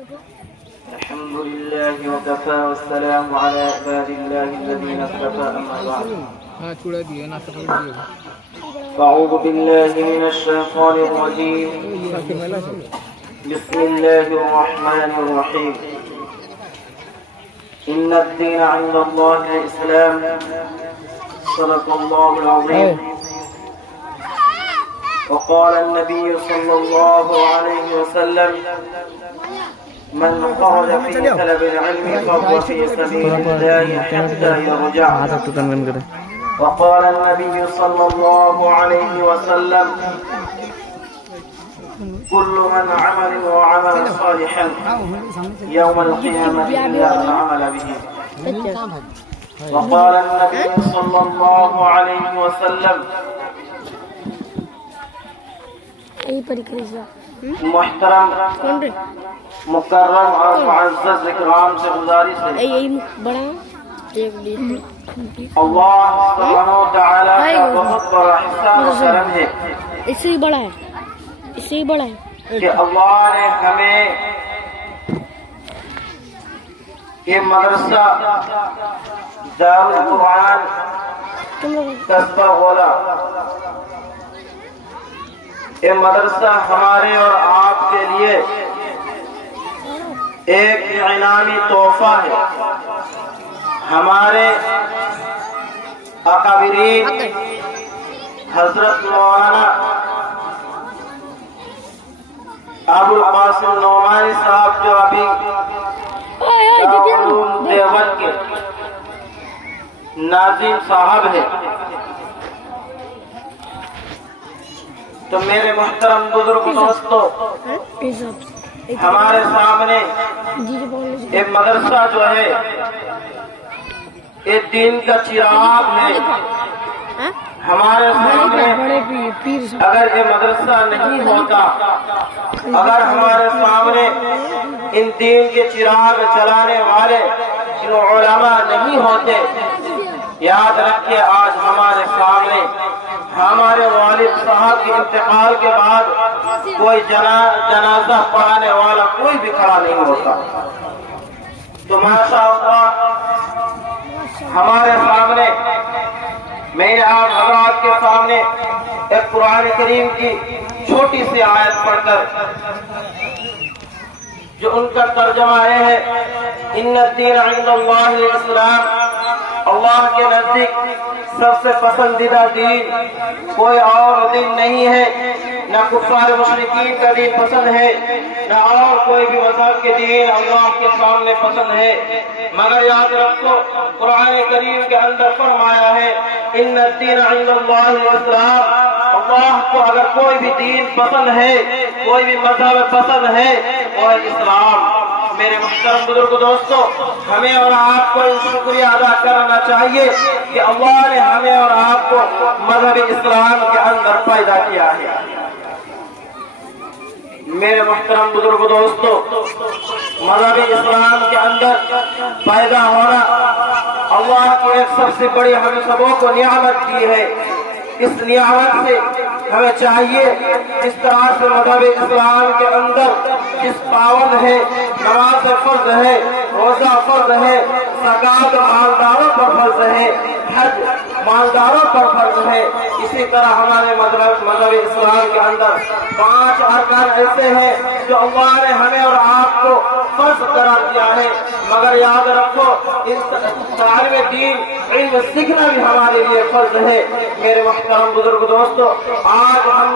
الحمد لله وكفى والسلام على عباد الله الذين اصطفى أما بعد. أعوذ بالله من الشيطان الرجيم. بسم الله الرحمن الرحيم. إن الدين عند الله الإسلام. صدق الله العظيم. وقال النبي صلى الله عليه وسلم: من خرج في طلب العلم فهو في سبيل الله حتى يرجع. وقال النبي صلى الله عليه وسلم: كل من عمل وعمل صالحا يوم القيامة إلا من عمل به. وقال النبي صلى الله عليه وسلم: محترم مکرم اور معزز اکرام سے گزارش ہے اللہ سبحانہ و تعالیٰ کا بہت بڑا احسان و کرم ہے اس سے بڑا ہے کہ اللہ نے ہمیں یہ مدرسہ دارالقرآن قصبہ غولا، یہ مدرسہ ہمارے اور آپ کے لیے ایک انعامی تحفہ ہے. ہمارے اکابرین حضرت مولانا ابو القاسم نعمانی صاحب جو ابھی دارالعلوم دیوبند کے ناظم صاحب ہیں، تو میرے محترم بزرگ دوستو، ہمارے سامنے یہ مدرسہ جو ہے یہ دین کا چراغ ہے. ہمارے سامنے اگر یہ مدرسہ نہیں ہوتا، اگر ہمارے سامنے ان دین کے چراغ چلانے والے ان علماء نہیں ہوتے، یاد رکھیں آج ہمارے سامنے ہمارے والد صاحب کے انتقال کے بعد کوئی جنازہ پڑھانے والا کوئی بھی کھڑا نہیں ہوتا. تو ماشاءاللہ ہمارے سامنے میں نے آپ حضرات کے سامنے ایک قرآن کریم کی چھوٹی سی آیت پڑھ کر جو ان کا ترجمہ یہ ہے: ان الدین عند اللہ الاسلام، اللہ کے نزدیک سب سے پسندیدہ دین کوئی اور دین نہیں ہے، نہ کفار مشرکین کا دین پسند ہے، نہ اور کوئی بھی مذہب کے دین اللہ کے سامنے پسند ہے، مگر یاد رکھو قرآن کریم کے اندر فرمایا ہے: ان الدین عند اللہ الاسلام. اللہ کو اگر کوئی بھی دین پسند ہے، کوئی بھی مذہب پسند ہے، وہ ہے اسلام. میرے محترم بزرگ دوستو، ہمیں اور آپ کو شکریہ ادا کرنا چاہیے کہ اللہ نے ہمیں اور آپ کو مذہب اسلام کے اندر پیدا کیا ہے. میرے محترم بزرگ دوستو، مذہب اسلام کے اندر پیدا ہونا اللہ کی ایک سب سے بڑی ہم سبوں کو نعمت دی ہے. اس نعمت سے ہمیں چاہیے اس طرح سے مذہب اسلام کے اندر جس پابند ہے، نماز فرض ہے، روزہ فرض ہے، زکات مالداروں پر فرض ہے، حج مالداروں پر فرض ہے، اسی طرح ہمارے مذہب اسلام کے اندر 5 ارکان ایسے ہیں جو اللہ نے ہمیں اور آپ کو فرض قرار دیا ہے. مگر یاد رکھو طالب دین علم سیکھنا بھی ہمارے لیے فرض ہے. میرے محترم بزرگ دوستو، آج ہم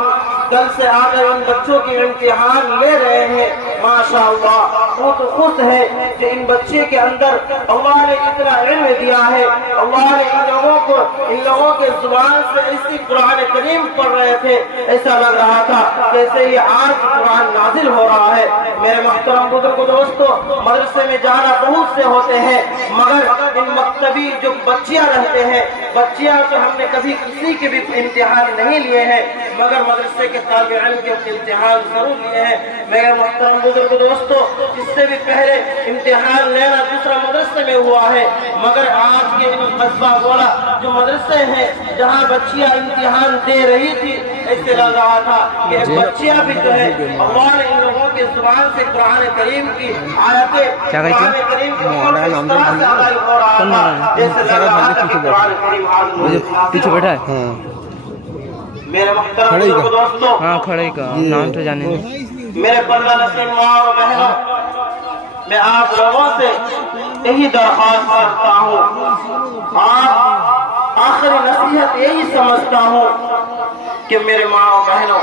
کل سے آگے ان بچوں کی امتحان لے رہے ہیں. ماشاءاللہ وہ تو خوش ہے کہ ان بچے کے اندر اللہ نے اتنا علم دیا ہے. اللہ نے ان لوگوں کے زبان سے اسی قرآن کریم پڑھ رہے تھے، ایسا لگ رہا تھا جیسے یہ آج قرآن نازل ہو رہا ہے. میرے محترم بزرگ دوستو، مدرسے میں جانا بہت سے ہوتے ہیں، مگر ان مکتبی جو بچیاں رہتے ہیں، بچیاں تو ہم نے کبھی کسی کے بھی امتحان نہیں لیے ہیں، مگر مدرسے کے طالب علم کے امتحان ضرور لیے ہیں. میرے محترم بزرگ دوستو، اس سے بھی پہلے امتحان لینا دوسرا مدرسے میں ہوا ہے، مگر آج کے قصبہ غولا جو مدرسے ہیں جہاں بچیاں امتحان دے رہی تھی، ایسے لگ رہا تھا کہ بچیاں بھی جو ہے اللہ نے ان لوگوں ان کی زبان سے قرآن کریم کی آیتیں قرآن کریم کی اس طرح سے ادا ہو رہا تھا جیسے لگ رہا تھا کہ قرآن کریم حاضر پیچھے بیٹھا ہے میرے محترم بزرگ دوستوں ہاں کھڑے کا نام تو جانے میرے پردہ نشین ماں اور بہنوں میں آپ لوگوں سے یہی درخواست کرتا ہوں آپ آخری نصیحت یہی سمجھتا ہوں کہ میرے ماں اور بہنوں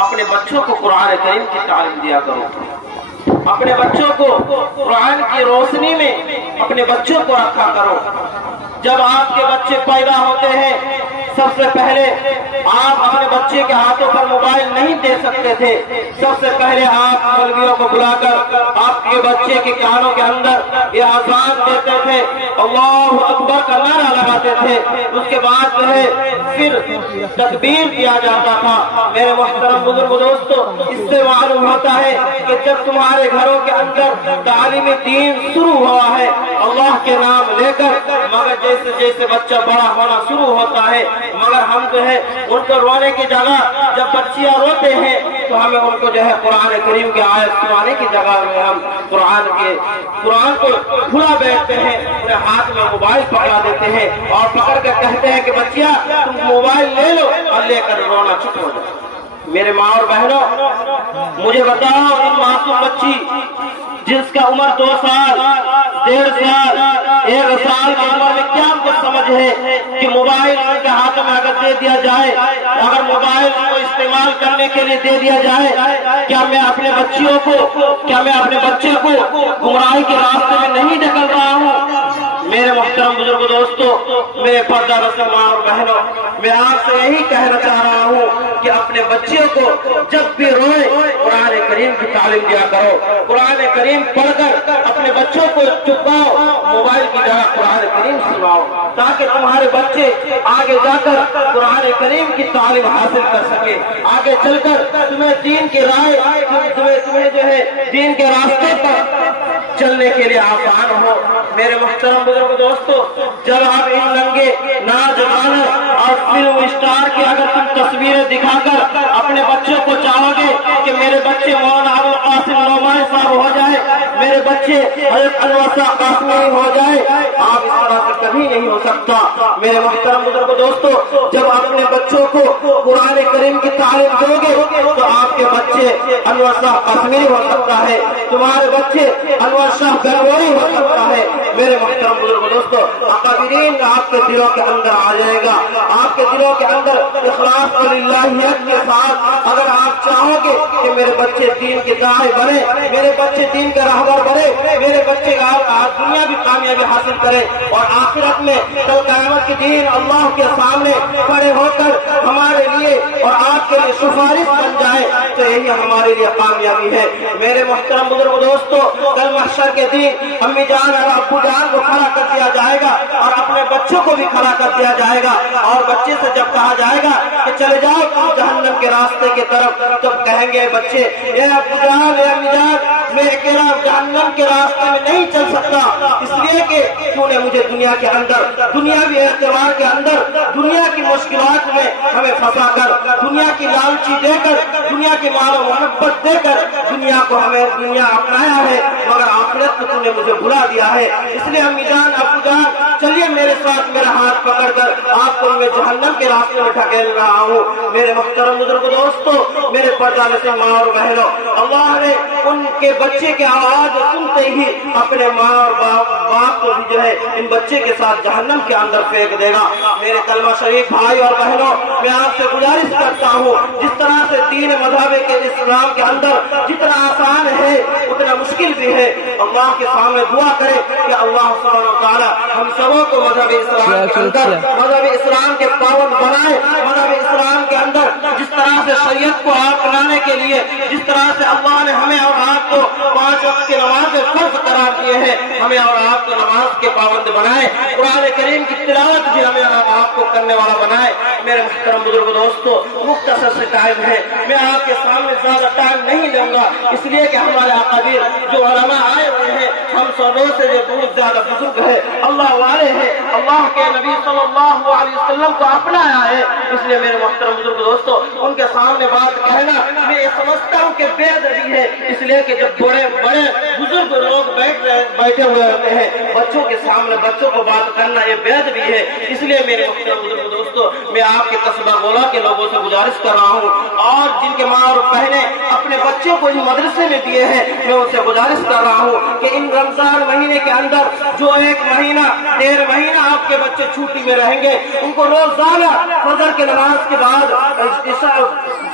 اپنے بچوں کو قرآن کریم کی تعلیم دیا کرو اپنے بچوں کو قرآن کی روشنی میں اپنے بچوں کو رکھا کرو جب آپ کے بچے پیدا ہوتے ہیں سب سے پہلے آپ اپنے بچے کے ہاتھوں پر موبائل نہیں دے سکتے تھے سب سے پہلے آپ مولویوں کو بلا کر آپ کے بچے کے کانوں کے اندر یہ آزان دیتے تھے اللہ اکبر کا نعرہ لگاتے تھے اس کے بعد جو ہے پھر تکبیر کیا جاتا تھا میرے محترم بزرگ دوستو اس سے معلوم ہوتا ہے کہ جب تمہارے گھروں کے اندر تعلیم دین شروع ہوا ہے اللہ کے نام لے کر مگر جیسے جیسے بچہ بڑا ہونا شروع ہوتا ہے مگر ہم جو ہے ان کو رونے کی جگہ جب بچیاں روتے ہیں تو ہمیں ان کو جو ہے قرآن کریم کی آیت سنانے کی جگہ میں ہم قرآن کو بھلا بیٹھتے ہیں انہیں ہاتھ میں موبائل پکڑا دیتے ہیں اور پکڑ کر کہتے ہیں کہ بچیا تم موبائل لے لو اور لے کر رونا چپ ہو جائے میرے ماں اور بہنوں مجھے بتاؤ ان معصوم بچی جس کا عمر 2 سال 1.5 سال 1 سال کی عمر میں کیا ان کو سمجھ ہے کہ موبائل ان کے ہاتھوں میں اگر دے دیا جائے اگر موبائل کو استعمال کرنے کے لیے دے دیا جائے کیا میں اپنے بچے کو گمراہی کے راستے میں نہیں ڈھکل رہا ہوں میرے محترم بزرگ دوستو میرے پردہ رسول ماں اور بہنوں میں آپ سے یہی کہنا چاہ رہا ہوں کہ اپنے بچوں کو جب بھی روئے قرآن کریم کی تعلیم دیا کرو قرآن کریم پڑھ کر اپنے بچوں کو چپاؤ موبائل کی جگہ قرآن کریم سناؤ تاکہ تمہارے بچے آگے جا کر قرآن کریم کی تعلیم حاصل کر سکے آگے چل کر تمہیں دین کی رائے تمہیں جو ہے دین کے راستے پر چلنے کے لیے آسان ہو میرے محترم بزرگ دوستو جب آپ ان ننگے نوجوانوں اور فلم اسٹار کی اگر تم تصویریں دکھا کر اپنے بچوں کو چاہو گے کہ میرے بچے مولانا ابو القاسم نعمانی صاحب ہو جائے میرے بچے حضرت انور شاہ قاسمی ہو جائے آپ اس طرح سے کبھی نہیں ہو سکتا میرے محترم بزرگ دوستو جب اپنے بچوں کو قرآن کریم کی تعلیم دو گے تو آپ کے بچے انور شاہ قاسمی ہو سکتا ہے تمہارے بچے انور شاہ گنگوئی ہو سکتا ہے میرے محترم بزرگ دوستو اکابرین آپ کے دلوں کے اندر آ جائے گا آپ کے دلوں کے اندر اخلاص اور اللہیت کے ساتھ اگر آپ چاہو گے کہ میرے بچے دین کے داعی بنے میرے بچے دین کے راہبر بنے میرے بچے دنیا بھی کامیابی حاصل کرے اور آخرت میں کل قیامت کے دن اللہ کے سامنے کھڑے ہو کر ہمارے لیے اور آپ کے لیے سفارش بن جائے تو یہی ہمارے لیے کامیابی ہے میرے محترم بزرگ دوستو کل محشر کے دن امی جان اور ابو جان کو کھڑا کر دیا جائے گا اور اپنے بچوں کو بھی کھڑا کر دیا جائے گا اور بچے سے جب کہا جائے گا کہ چلے جاؤ تم جہنم کے راستے کی طرف تب کہیں گے بچے اے ابو جان اے امی جان میں اکیلا جہنم کے راستے میں نہیں چل سکتا اس لیے کہ تو نے مجھے دنیا کے اندر دنیاوی اعتبار کے اندر دنیا کی مشکلات میں ہمیں پھنسا کر دنیا کی لالچی دے کر دنیا کی مال و محبت دے کر دنیا کو ہمیں دنیا اپنایا ہے مگر آخرت کو تو نے مجھے بھلا دیا ہے اس لیے امی جان ابو جان چلیے میرے ساتھ میرا ہاتھ پکڑ کر آپ کو میں جہنم کے راستے میں ڈھکیل رہا ہوں میرے محترم بزرگ دوستو میرے پردہ سے ماں اور بہنوں اللہ نے ان کے بچے کی آواز سنتے ہی اپنے ماں اور باپ کو بھی جو ہے ان بچے کے ساتھ جہنم کے اندر پھینک دے گا میرے کلمہ شریف بھائی اور بہنوں میں آپ سے گزارش کرتا ہوں جس طرح سے دین مذہب کے اسلام کے اندر جتنا آسان ہے اتنا مشکل بھی ہے اللہ کے سامنے دعا کرے کہ اللہ سبحانہ وتعالی ہم سبوں کو مذہب اسلام کے اندر مذہب اسلام کے پابند بنائے مذہب اسلام کے اندر جس طرح سے شریعت کو اپنانے کے لیے جس طرح سے اللہ نے ہمیں اور آپ کو 5 وقت کی نماز فرض قرار دیے ہیں ہمیں اور آپ کو نماز کے پابند بنائے قرآن کریم کی تلاوت بھی ہمیں اور آپ کو کرنے والا بنائے میرے محترم بزرگ دوستو مختصر سے ٹائم ہے میں آپ کے سامنے زیادہ ٹائم نہیں دوں گا اس لیے کہ ہمارے اکابر جو علماء آئے ہوئے ہیں ہم سبوں سے جو بہت زیادہ بزرگ ہے، اللہ والے ہیں، اللہ کے نبی صلی اللہ علیہ وسلم کو اپنایا ہے، اس لیے میرے محترم بزرگ دوستو ان کے سامنے بات کہنا میں یہ سمجھتا ہوں کہ بے ادبی ہے، اس لیے کہ جب بڑے بڑے بزرگ لوگ بیٹھے ہوئے ہوتے ہیں، بچوں کے سامنے بچوں کو بات کرنا یہ بے ادبی ہے۔ اس لیے میرے محترم بزرگ دوستو میں آپ کے قصبہ گولا کے لوگوں سے گزارش کر رہا ہوں، اور جن کے ماں اور بہنیں اپنے بچوں کو اس مدرسے میں دیے ہیں، میں ان سے گزارش کر رہا ہوں کہ ان رمضان مہینے کے اندر جو 1 مہینہ 1.5 مہینہ آپ کے بچے چھٹی میں رہیں گے، ان کو روزانہ فجر کے نماز کے بعد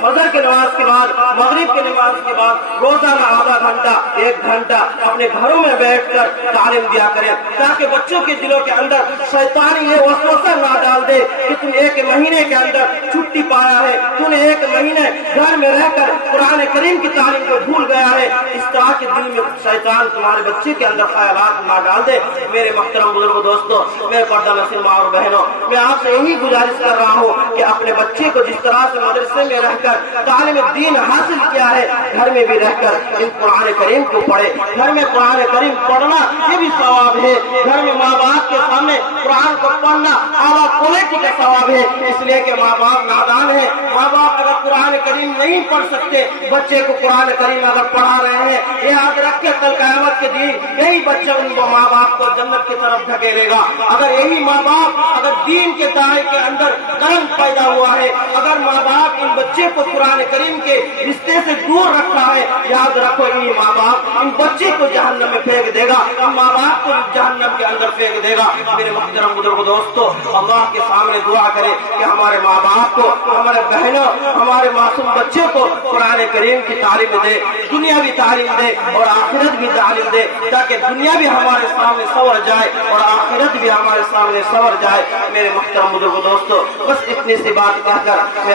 فجر کے نماز کے بعد مغرب کے نماز کے بعد روزانہ آدھا گھنٹہ 1 گھنٹہ اپنے گھروں میں بیٹھ کر تعلیم دیا کریں، تاکہ بچوں کے دلوں کے اندر شیطانی یہ وسوسہ نہ ڈال دے کہ تم 1 مہینے کے اندر چھٹی پایا ہے، تم نے 1 مہینے گھر میں رہ کر قرآن کریم کی تعلیم کو بھول گیا ہے، اس طرح کے دل میں شیطان تمہارے بچے کے اندر خیالات نہ ڈال دے۔ میرے محترم بزرگ دوستوں، میرے پردہ نشین ماں اور بہنوں، میں آپ سے یہی گزارش کر رہا ہوں کہ اپنے بچے کو جس طرح سے مدرسے میں رہ کر تعلیم دین حاصل کیا ہے، گھر میں بھی رہ کر ان قرآن کریم کو پڑھے۔ گھر میں قرآن کریم پڑھنا یہ بھی ثواب ہے، گھر میں ماں باپ کے سامنے قرآن کو پڑھنا اعلیٰ کوالٹی کا ثواب ہے، اس لیے کہ ماں باپ نادان ہے، ماں باپ اگر قرآن کریم نہیں پڑھ سکتے، بچے کو قرآن کریم اگر پڑھا رہے ہیں، یہ یاد رکھ کے کل قیامت کے دن یہی بچہ ان کو ماں باپ کو جنت کی طرف دھکیلے گا۔ اگر یہی ماں باپ اگر دین کے دائرے کے اندر کرم پیدا ہوا ہے، اگر ماں باپ ان بچے کو قرآن کریم کے رشتے سے دور رکھا ہے، یاد رکھو یہی ماں باپ ان بچے کو جہنم میں پھینک دے گا، ان ماں باپ کو جہنم کے اندر پھینک دے گا۔ میرے محترم بزرگ دوستو، اللہ کے سامنے دعا کرے کہ ہمارے ماں باپ کو، ہمارے بہنوں، ہمارے معصوم بچوں کو قرآن کریم کی تعلیم دے، دنیاوی تعلیم دے اور آخرت بھی تعلیم دے، تاکہ دنیا بھی ہمارے سامنے سنور جائے اور آخرت بھی ہمارے سامنے سنور جائے۔ میرے محترم بزرگ دوستو، بس اتنی سی بات کہہ کر میں